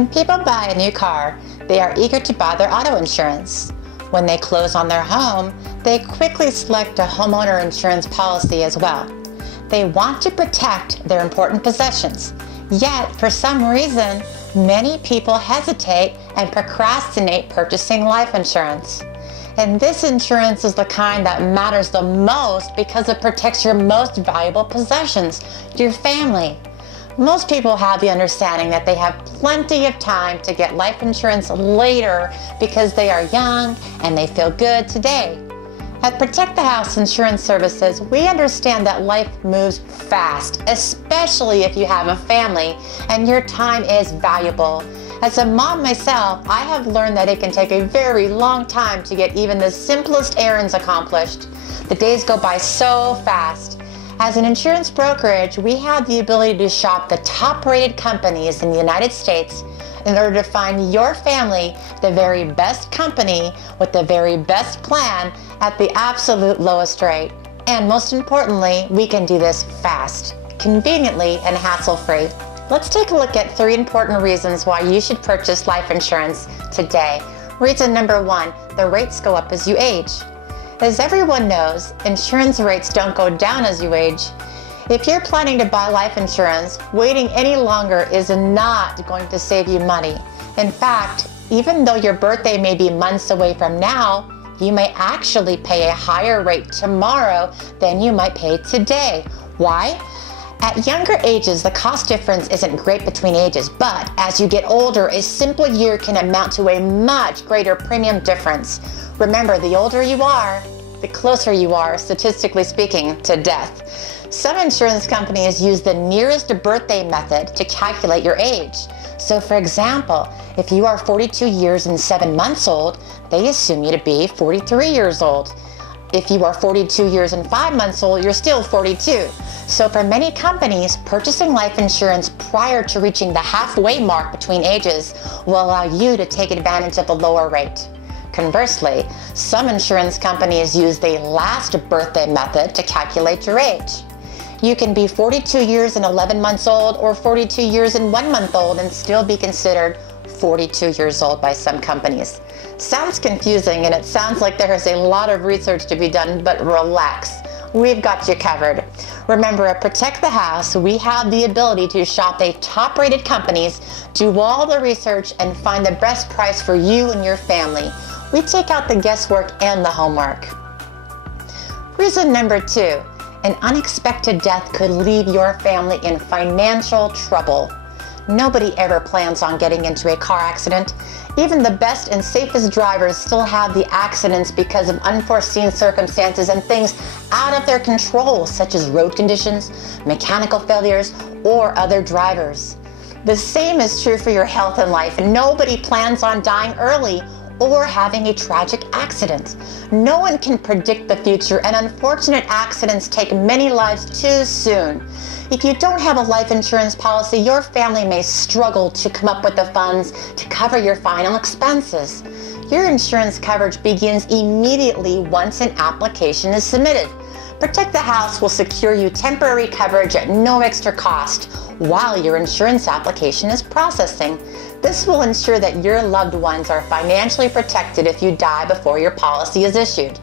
When people buy a new car, they are eager to buy their auto insurance. When they close on their home, they quickly select a homeowner insurance policy as well. They want to protect their important possessions. Yet, for some reason, many people hesitate and procrastinate purchasing life insurance. And this insurance is the kind that matters the most because it protects your most valuable possessions, your family. Most people have the understanding that they have plenty of time to get life insurance later because they are young and they feel good today. At Protect the House Insurance Services, we understand that life moves fast, especially if you have a family and your time is valuable. As a mom myself, I have learned that it can take a very long time to get even the simplest errands accomplished. The days go by so fast. As an insurance brokerage, we have the ability to shop the top-rated companies in the United States in order to find your family the very best company with the very best plan at the absolute lowest rate. And most importantly, we can do this fast, conveniently, and hassle-free. Let's take a look at 3 important reasons why you should purchase life insurance today. Reason number 1, the rates go up as you age. As everyone knows, insurance rates don't go down as you age. If you're planning to buy life insurance, waiting any longer is not going to save you money. In fact, even though your birthday may be months away from now, you may actually pay a higher rate tomorrow than you might pay today. Why? At younger ages, the cost difference isn't great between ages, but as you get older, a simple year can amount to a much greater premium difference. Remember, the older you are, the closer you are, statistically speaking, to death. Some insurance companies use the nearest birthday method to calculate your age. So for example, if you are 42 years and 7 months old, they assume you to be 43 years old. If you are 42 years and 5 months old, you're still 42. So for many companies, purchasing life insurance prior to reaching the halfway mark between ages will allow you to take advantage of the lower rate. Conversely, some insurance companies use the last birthday method to calculate your age. You can be 42 years and 11 months old or 42 years and 1 month old and still be considered 42 years old by some companies. Sounds confusing, and it sounds like there is a lot of research to be done, but relax. We've got you covered. Remember, at Protect the House, we have the ability to shop the top-rated companies, do all the research, and find the best price for you and your family. We take out the guesswork and the homework. Reason number 2, an unexpected death could leave your family in financial trouble. Nobody ever plans on getting into a car accident. Even the best and safest drivers still have the accidents because of unforeseen circumstances and things out of their control, such as road conditions, mechanical failures, or other drivers. The same is true for your health and life. Nobody plans on dying early or having a tragic accident. No one can predict the future, and unfortunate accidents take many lives too soon. If you don't have a life insurance policy, your family may struggle to come up with the funds to cover your final expenses. Your insurance coverage begins immediately once an application is submitted. Protect the House will secure you temporary coverage at no extra cost while your insurance application is processing. This will ensure that your loved ones are financially protected if you die before your policy is issued.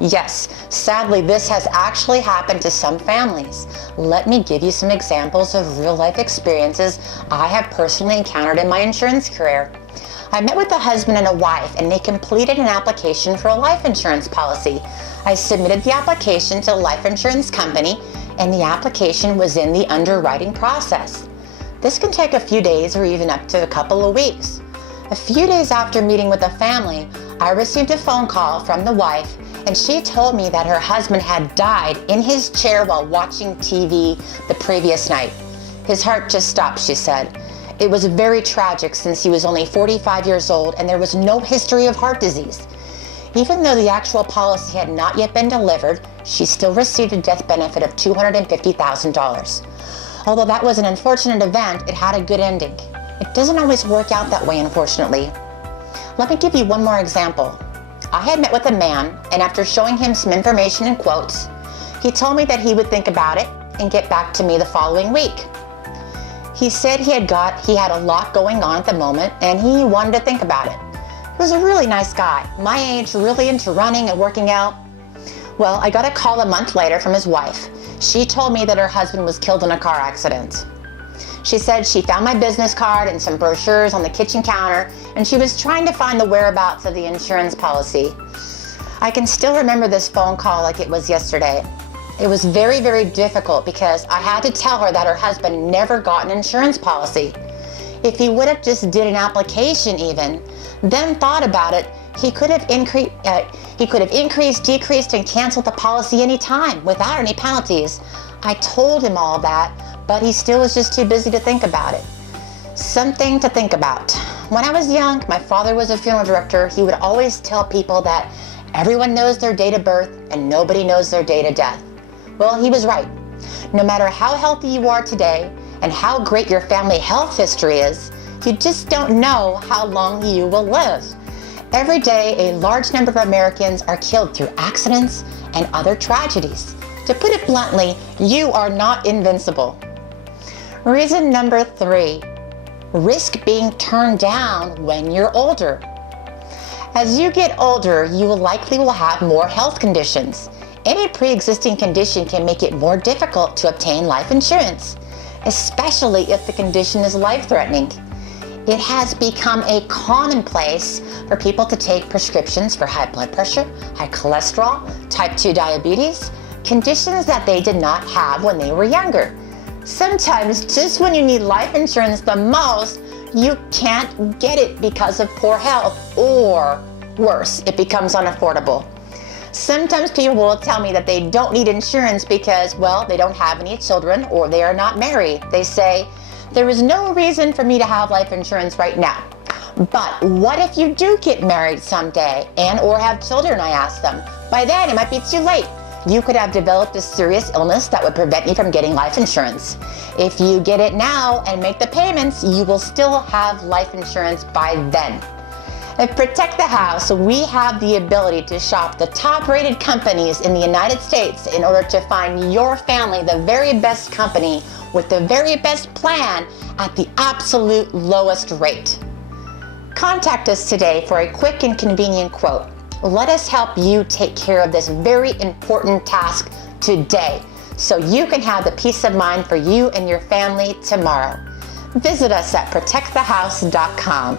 Yes, sadly, this has actually happened to some families. Let me give you some examples of real-life experiences I have personally encountered in my insurance career. I met with a husband and a wife, and they completed an application for a life insurance policy. I submitted the application to the life insurance company, and the application was in the underwriting process. This can take a few days or even up to a couple of weeks. A few days after meeting with the family, I received a phone call from the wife, and she told me that her husband had died in his chair while watching TV the previous night. His heart just stopped, she said. It was very tragic since he was only 45 years old and there was no history of heart disease. Even though the actual policy had not yet been delivered, she still received a death benefit of $250,000. Although that was an unfortunate event, it had a good ending. It doesn't always work out that way, unfortunately. Let me give you one more example. I had met with a man, and after showing him some information and quotes, he told me that he would think about it and get back to me the following week. He said he had a lot going on at the moment and he wanted to think about it. He was a really nice guy, my age, really into running and working out. Well, I got a call a month later from his wife. She told me that her husband was killed in a car accident. She said she found my business card and some brochures on the kitchen counter, and she was trying to find the whereabouts of the insurance policy. I can still remember this phone call like it was yesterday. It was very, very difficult because I had to tell her that her husband never got an insurance policy. If he would have just did an application even, then thought about it, he could have increased, decreased, and canceled the policy anytime without any penalties. I told him all that, but he still was just too busy to think about it. Something to think about. When I was young, my father was a funeral director. He would always tell people that everyone knows their date of birth and nobody knows their date of death. Well, he was right. No matter how healthy you are today and how great your family health history is, you just don't know how long you will live. Every day, a large number of Americans are killed through accidents and other tragedies. To put it bluntly, you are not invincible. Reason number 3, risk being turned down when you're older. As you get older, you likely will have more health conditions. Any pre-existing condition can make it more difficult to obtain life insurance, especially if the condition is life-threatening. It has become a commonplace for people to take prescriptions for high blood pressure, high cholesterol, type 2 diabetes, conditions that they did not have when they were younger. Sometimes, just when you need life insurance the most, you can't get it because of poor health, or worse, it becomes unaffordable. Sometimes people will tell me that they don't need insurance because, well, they don't have any children or they are not married. They say, there is no reason for me to have life insurance right now. But what if you do get married someday and or have children, I ask them. By then, it might be too late. You could have developed a serious illness that would prevent you from getting life insurance. If you get it now and make the payments, you will still have life insurance by then. At Protect the House, we have the ability to shop the top-rated companies in the United States in order to find your family the very best company with the very best plan at the absolute lowest rate. Contact us today for a quick and convenient quote. Let us help you take care of this very important task today so you can have the peace of mind for you and your family tomorrow. Visit us at protectthehouse.com.